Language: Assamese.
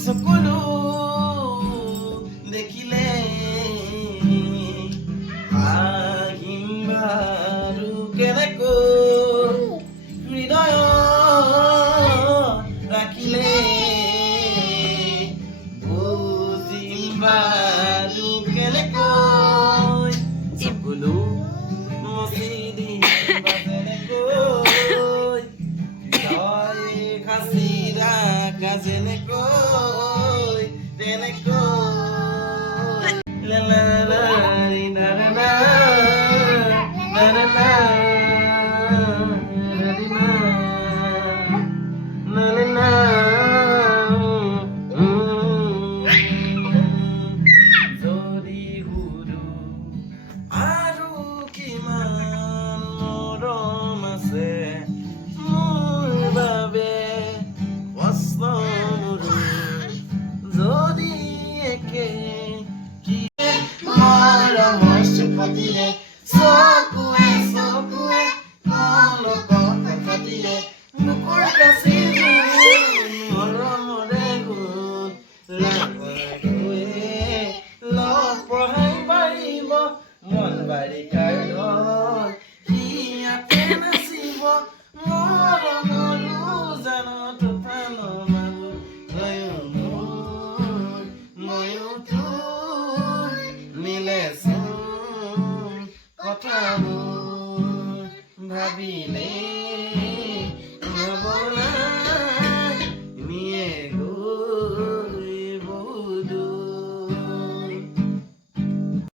সকলো দেখিলে আহিম বাৰু কেনেকৈ হৃদয় ৰাখিলে বুজিম বাৰু কেনেকৈ সকলো মচি দিম যেনেকৈ তই সাঁচি ৰাখা যেনেকৈ তেনেকৈ লা লা লা ৰি না না না না না না ৰি না না না না যদি সুধো আৰু কিমান মৰম আছে মোৰ বাবে প্ৰশ্ন যদি একে কি মৰমৰ চুপতিৰে চকুৱে চকুৱে কথা পাতিলে মুকুৰ কাচি মৰমৰে গুণ লগ পঢ়াই পাৰিব মন বাৰিষাৰ ইয়াতে নাচিব মৰমৰো জান তুফান মাগো ময়ো তোৰ মিলেচোন কথাবোৰ ভাবিলে